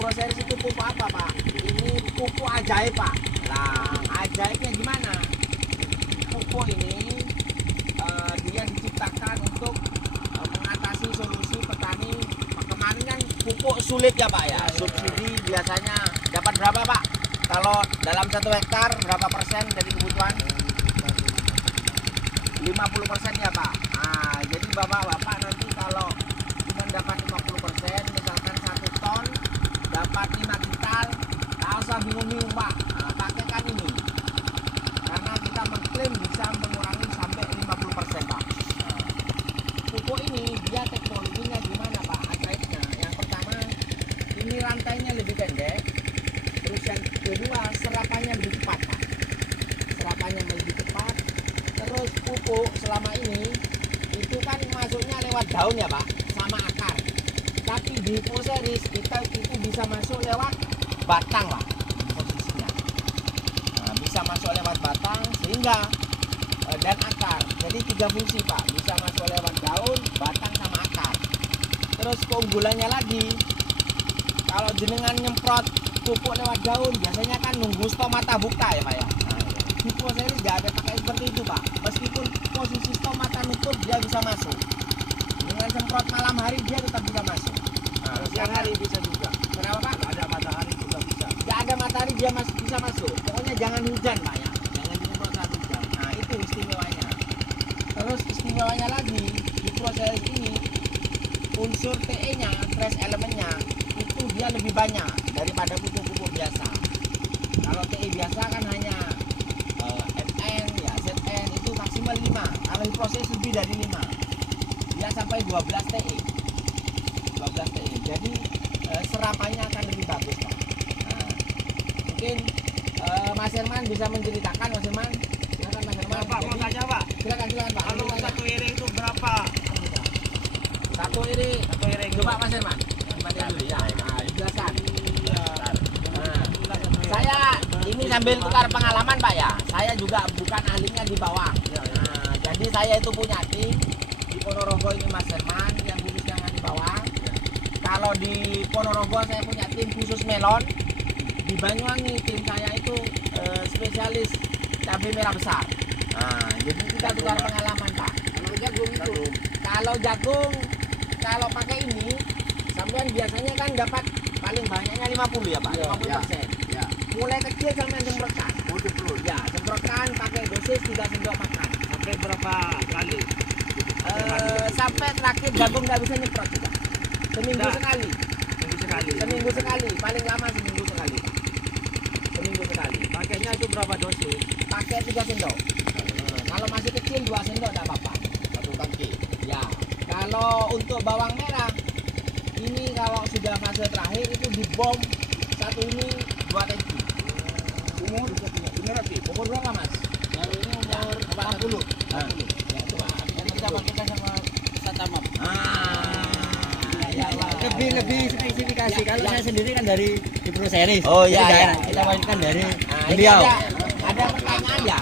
Hiproseris itu pupuk apa Pak? Ini pupuk ajaib Pak. Nah, ajaibnya gimana? Pupuk ini dia diciptakan untuk mengatasi solusi petani. Kemarin kan pupuk sulit ya Pak ya. Subsidi biasanya dapat berapa Pak? Kalau dalam 1 hektar berapa persen dari kebutuhan? 50% ya Pak. Nah, jadi bapak-bapak nanti kalau cuma dapat 50%, misalkan 1 ton dapat 5 kintal, tak usah bingung-bingung Pak. Nah, pakaikan ini. Karena kita mengklaim bisa mengurangi sampai 50% Pak. Nah, pupuk ini dia teknologinya gimana Pak? Ajaibnya. Yang pertama, ini rantainya lebih pendek. Terus yang kedua, serapannya lebih cepat Pak. Serapannya lebih cepat. Terus pupuk selama ini itu kan masuknya lewat daun ya Pak, sama akar. Tapi di Hiproseris kita itu bisa masuk lewat batang Pak, posisinya. Nah, bisa masuk lewat batang sehingga dan akar. Jadi 3 fungsi Pak, bisa masuk lewat daun, batang sama akar. Terus keunggulannya lagi, kalau jenengan nyemprot pupuk lewat daun biasanya kan nunggu stomata buka ya Pak ya. Hiproseris nggak ada pakai seperti itu Pak. Meskipun posisi stomata nutup dia bisa masuk. Dengan semprot malam hari dia tetap bisa masuk. Nah, siang hari bisa juga. Kenapa Pak? Ada matahari juga bisa. Nggak ada matahari dia masih bisa masuk. Pokoknya jangan hujan Pak ya. Jangan disemprot saat hujan. Nah itu istimewanya. Terus istimewanya lagi Hiproseris ini unsur TE-nya, trace elemennya itu dia lebih banyak daripada pupuk-pupuk biasa. Kalau TE biasa kan hanya FN ya, ZN itu maksimal 5. Kalau Hiproseris lebih dari 5. Dia sampai 12 TE. 12 TE. Jadi serapannya akan lebih bagus Pak. Nah, mungkin Mas Herman bisa menceritakan Mas Herman. Silakan Mas Herman. Pak mau tanya Pak. Silakan Pak. Kalau 1 iring itu berapa? 1 iring. 1 iring. Coba Mas Herman. Ya, jelaskan. Saya ini sambil tukar pengalaman Pak ya. Saya juga bukan ahlinya di bawah. Nah, jadi saya itu punya tim di Ponorogo ini Mas Herman yang khusus yang di bawah. Kalau di Ponorogo saya punya tim khusus melon. Di Banyuwangi tim saya itu spesialis cabai merah besar. Nah, jadi kita tukar pengalaman Pak. Kalau jagung itu, kalau pakai ini, sampean biasanya kan dapat paling banyaknya 50 ya Pak, 50%. Ya. Mulai kecil sampai semprotkan. Ya, semprotkan pakai dosis 3 sendok makan. Sampai berapa kali? Sampai terakhir jagung nggak bisa nyemprot juga. Seminggu sekali. Seminggu sekali. Paling lama seminggu sekali Pak. Seminggu sekali. Pakainya itu berapa dosis? Pakai 3 sendok. Kalau masih kecil 2 sendok nggak apa-apa. 1 tangki. Ya. Kalau untuk bawang merah ini kalau sudah fase terakhir itu dibom satu ini 2 tangki. Umur berapa Mas? Yang ini umur 40. Nah, ya coba. Jadi kita pakaikan sama Satamap. Lebih spesifikasi. Kalau saya sendiri kan dari Hiproseris. Oh iya, Jadi iya. kita mainkan dari Ini beliau. ada pertanyaan ya?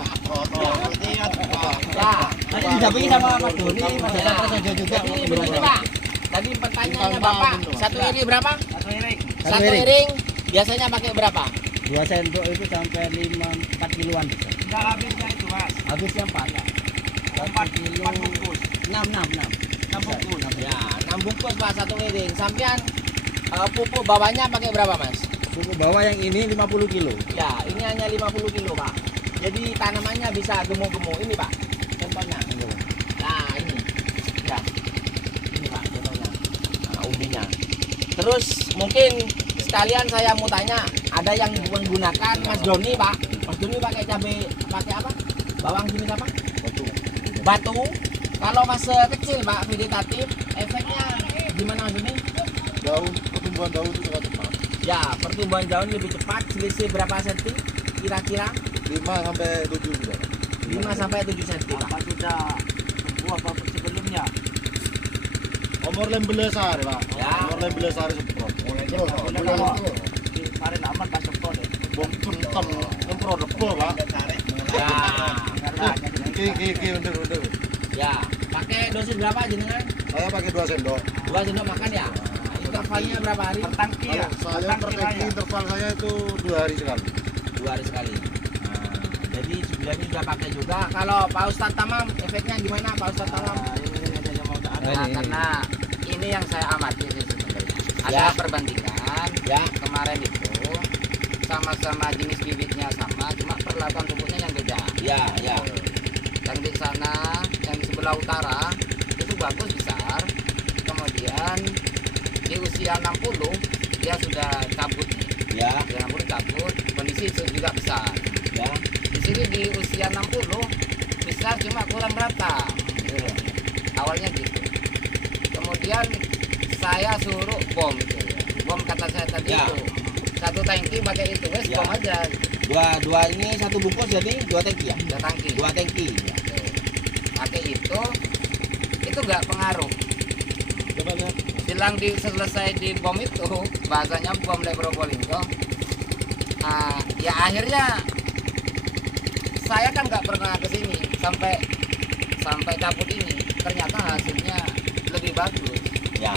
Ya. Nanti didampingi sama Mas Doni, Mas Desa Prasejo juga. Jadi begini Pak. Tadi pertanyaannya Bapak, 1 iring berapa? 1 iring. 1 iring biasanya pakai berapa? 2 sendok itu sampai 4 kiloan. Enggak habisnya itu Mas. Habisnya 4. 4 bungkus. 6 bungkus. Ya, 6 bungkus Pak 1 iring. Sampean pupuk bawahnya pakai berapa Mas? Pupuk bawah yang ini 50 kilo. Ya, ini hanya 50 kilo Pak. Jadi tanamannya bisa gemuk-gemuk. Ini Pak, contohnya. Nah, ini. Ya. Ini Pak, contohnya. Nah, umbinya. Terus mungkin sekalian saya mau tanya, ada yang menggunakan Mas Doni Pak. Mas Doni pakai cabai, pakai apa? Bawang jenis apa? Batu. Kalau masa kecil Pak, vegetatif, efeknya gimana Mas Doni? Pertumbuhan daun itu sangat cepat. Ya, pertumbuhan daun lebih cepat, selisih berapa senti? Kira-kira 5 sampai 7 sudah. 5 sampai 7 senti Pak. Apa sudah sembuh apa sebelumnya? Umur 15 hari, Pak. Ya. Umur 15 hari semprot. Kemarin aman pas semprot ya. Bom kenton semprot rebol, Pak. Ya, Undur. ya. Pakai dosis berapa jenengan? Saya pakai 2 sendok. 2 sendok makan ya. Nah, itu intervalnya berapa hari? Per tangki ya. Kalau saya per tangki interval saya itu 2 hari sekali. 2 hari sekali. Nah, jadi sebenarnya sudah pakai juga. Kalau Pak Ustadz Tamam, efeknya gimana Pak Ustadz Tamam? Nah, Karena ini yang saya amati sih sebenarnya. Ada Ya. perbandingan Ya. kemarin itu sama-sama jenis bibitnya sama, cuma perlakuan pupuknya yang beda. Ya, ya. Yang di sana, yang di sebelah utara itu bagus besar. Kemudian di usia 60 dia sudah cabut nih. Ya, Usia 60 cabut, kondisi itu juga besar. ya. Di sini di usia 60 besar cuma kurang rata. Awalnya gitu. Kemudian saya suruh bom itu. Bom kata saya tadi Ya. itu. Satu tangki pakai itu, wes Ya. bom aja. Dua ini satu bungkus jadi 2 tangki ya. Udah tangki. 2 tangki. Tuh. Pakai itu nggak pengaruh. Coba lihat. Silang selesai di bom itu, bahasanya bom dari Probolinggo. Ya akhirnya saya kan nggak pernah kesini sampai cabut ini. Ternyata hasilnya lebih bagus. Ya.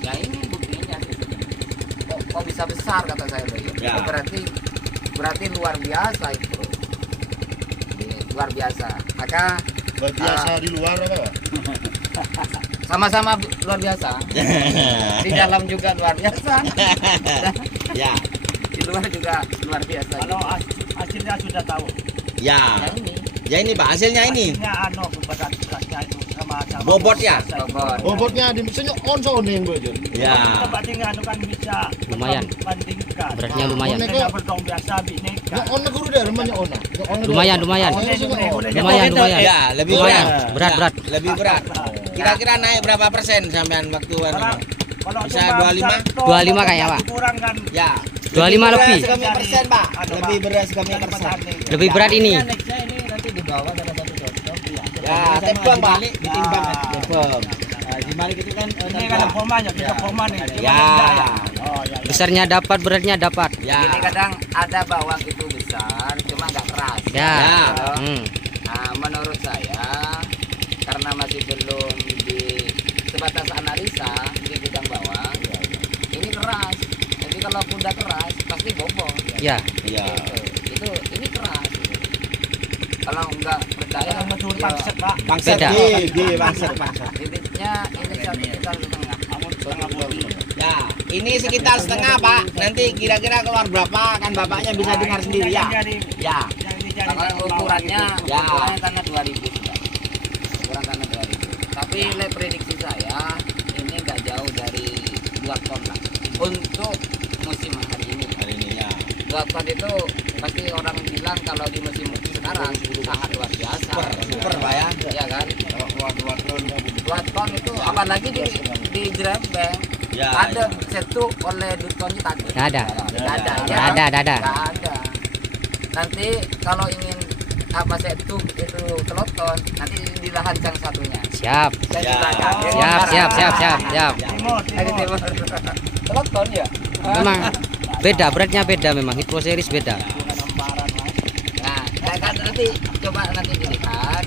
Ya ini buktinya sih. Kok bisa besar kata saya loh. Ya. Oh, berarti luar biasa itu. Luar biasa. Maka Berbiasa di luar apa? sama-sama luar biasa. Di dalam juga luar biasa. Ya. Di luar juga luar biasa. Kalau hasilnya sudah tahu. Ya. Ya ini Ya ini Pak, hasilnya ini. Hasilnya beratnya itu sama Bobot ya? bobot. Bobotnya di mesinnya on sounding bojol. Ya. Coba tinggal kan bisa Lumayan. bandingkan. Beratnya lumayan. Tidak bertong biasa bineka. Ya on guru deh namanya on. Lumayan. Lumayan. Ya, lebih Lumayan. berat. Berat. Ya, lebih berat. Kira-kira naik berapa persen sampean waktu Kalau Bisa cuma 25? 25 kayak, Pak. kurang kan. Ya. 25 lebih. Beras kami persen, Pak. Anu, Lebih Pak. beras kami persen. Lebih berat ini. Nextnya ini nanti dibawa sama satu dokter. Ya, tepung, Pak. Ditimbang. Tepung. Di balik itu kan Ini kan formannya, kita forman nih. Ya. Oh ya. besarnya dapat, beratnya dapat. Ya. Ini kadang ada bawang itu besar, cuma nggak keras. Ya. Gitu. Hmm. Nah, menurut saya karena masih belum di sebatas analisa di bidang bawang, ini keras. Jadi kalau udah keras pasti bobol. Ya. Iya. Itu ini keras. Kalau nggak percaya, Yang mencuri ya, pangset, Pak. Bangset Beda. di bangset. bibitnya ini satu sekitar setengah. Setengah putih. Ya, ini sekitar setengah, Pak. Nanti kira-kira keluar berapa kan bapaknya bisa dengar sendiri ya. Ya. Kalau ukurannya, Ya. ukurannya tanah 2000 sudah. Ukuran tanah 2000. Tapi prediksi saya ini nggak jauh dari 2 ton lah. Untuk musim hari ini. Hari ini ya. 2 ton itu pasti orang bilang kalau di musim sekarang sangat luar biasa. Super, Pak ya. Ya kan? 2 ton itu apalagi di Jrembeng. Ya. Ada satu oleh Dutonnya tadi. Nggak ada. Nggak ada. ya. Nggak ada, nggak ada. Nggak ada. Nanti kalau ingin apa satu itu teloton, nanti di lahan yang satunya. Siap. Saya Ya. silakan. Siap. Timur, Lagi timur. timur. Teloton ya. Memang beda, beratnya beda memang. Hippo series beda. Nah, nanti coba nanti dilihat.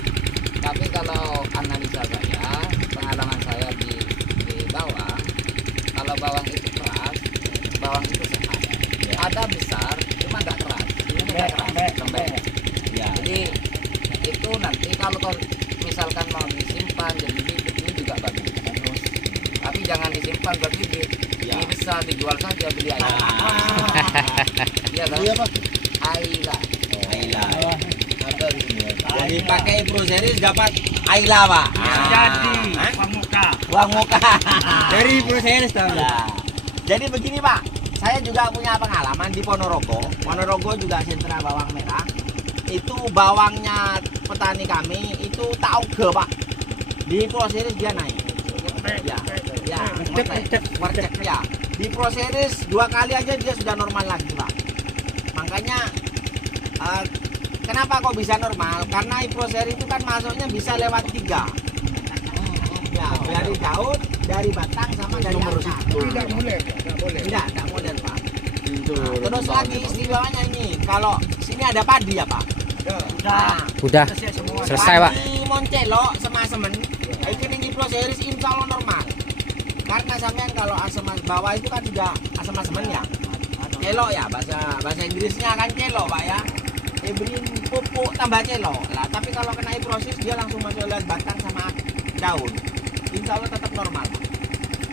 Tapi kalau analisa saya, pengalaman saya di bawang, kalau bawang itu keras, bawang itu sehat. Ada besar, cuma nggak keras. Ini nggak keras, lembek. Ya. Jadi itu nanti kalau misalkan mau disimpan jadi bibit ini juga bagus. Tapi jangan disimpan buat bibit. Ya. Ini bisa dijual saja beli air. Iya kan? Iya, Pak. Aila. Aila. Jadi pakai Pro Series dapat Aila, Pak. Jadi, Hah? pamuka. Uang muka. Dari Pro series tahu. Ya. Jadi begini, Pak. Saya juga punya pengalaman di Ponorogo. Ponorogo juga sentra bawang merah. Itu bawangnya petani kami itu tauge, Pak. Di Pro Series dia naik. Ya. Ya, warcek ya. Di Pro Series 2 kali aja dia sudah normal lagi, Pak. Makanya kenapa kok bisa normal? Karena Pro Series itu kan masuknya bisa lewat 3. Ya, dari daun, dari batang sama dari akar. Tidak boleh, tidak boleh. Tidak model, Pak. Terus lagi istimewanya ini, kalau sini ada padi ya, Pak. Sudah. Udah Selesai semua. selesai, Pak. Padi Moncelo sama semen. Ini di Pro Series insya Allah normal. Karena sampean kalau asam bawah itu kan sudah asam-asaman ya. Celok ya bahasa Inggrisnya kan celok Pak ya. Diberi pupuk tambah celok. Lah tapi kalau kena proses dia langsung masuk lewat batang sama daun. Insya Allah tetap normal Pak,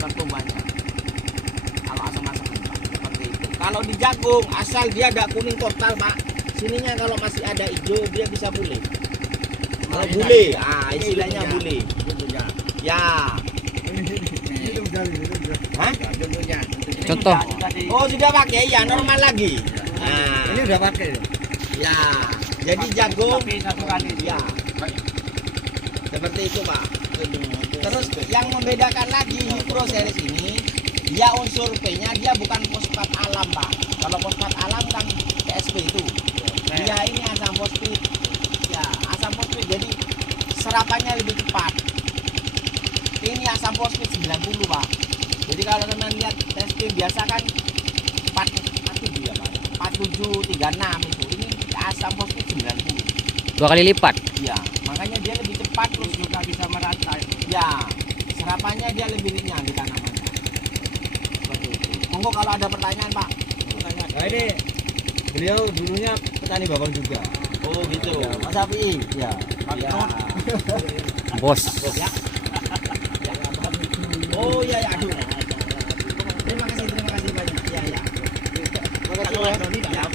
pertumbuhannya. Kalau asam-asaman Pak, seperti itu. Kalau di jagung asal dia ada kuning total Pak. Sininya kalau masih ada hijau dia bisa bule. Kalau bule, istilahnya bule. Ya. Hah? Contoh. Oh sudah pakai ya normal lagi. Nah, Ini udah pakai. ya. Jadi jagung Tapi satu kali. ya. Seperti itu Pak. Terus yang membedakan lagi Hiproceres ini, dia unsur P-nya dia bukan fosfat alam Pak. Kalau fosfat alam kan TSP itu. Dia ini asam fosfat. Ya, asam fosfat jadi serapannya lebih cepat. Ini asam fosfat 90 Pak. Jadi kalau teman lihat TSP biasa kan 47 ya Pak. 4736 itu. Ini asam fosfat 90. 2 kali lipat. Iya, makanya dia lebih cepat terus juga bisa merata. Ya, serapannya dia lebih ringan di tanamannya. Seperti itu. Monggo kalau ada pertanyaan Pak. Pertanyaan. Nah ini beliau dulunya petani bawang juga. Oh gitu. Mas Sapi. Ya. Ya. Bos. Ya. Oh iya ya, aduh. Terima kasih banyak. Ya ya. Makasih, Mas. Ya.